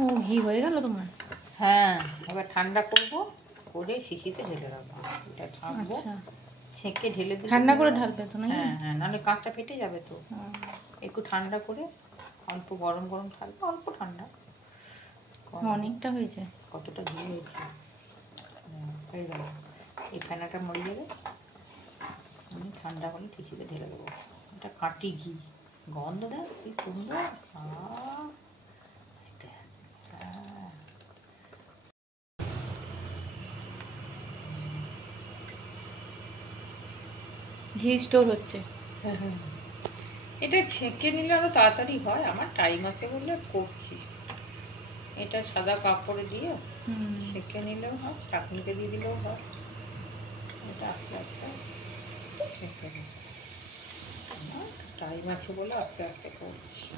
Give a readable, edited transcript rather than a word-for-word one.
ও ঘি হয়ে গেল তোমার? হ্যাঁ, এবার ঠান্ডা করব, করে শিশিতে ঢেলে রাখবো। এটা ছাঁকবো, আচ্ছা, ছেঁকে ঢেলে দিলে ঠান্ডা করে ঢালবে তো নাকি? হ্যাঁ হ্যাঁ, নাহলে কাঁচটা ফেটে যাবে তো। একটু ঠান্ডা করে অল্প গরম গরম থাকবে, অল্প ঠান্ডা। অনেকটা হয়েছে। কতটা ঘি হয়েছে, হয়ে গেল। এই ফেনাটা মরে যাবে, আমি ঠান্ডা হলে টিসিতে ঢেলে দেবো। এটা কাটি ঘি, গন্ধ দেখ কি সুন্দর। ঘি স্টোর হচ্ছে। এটা ছেঁকে নিলে আরো তাড়াতাড়ি হয়, আমার টাইম আছে বলে করছি। এটা সাদা কাপড়ে দিয়ে ছেঁকে নিলেও হয়, ছাঁকনিতে দিয়ে দিলেও হয়। এটা আস্তে আস্তে ছেঁকে নিই, টাইম আছে বলে আস্তে আস্তে করছি।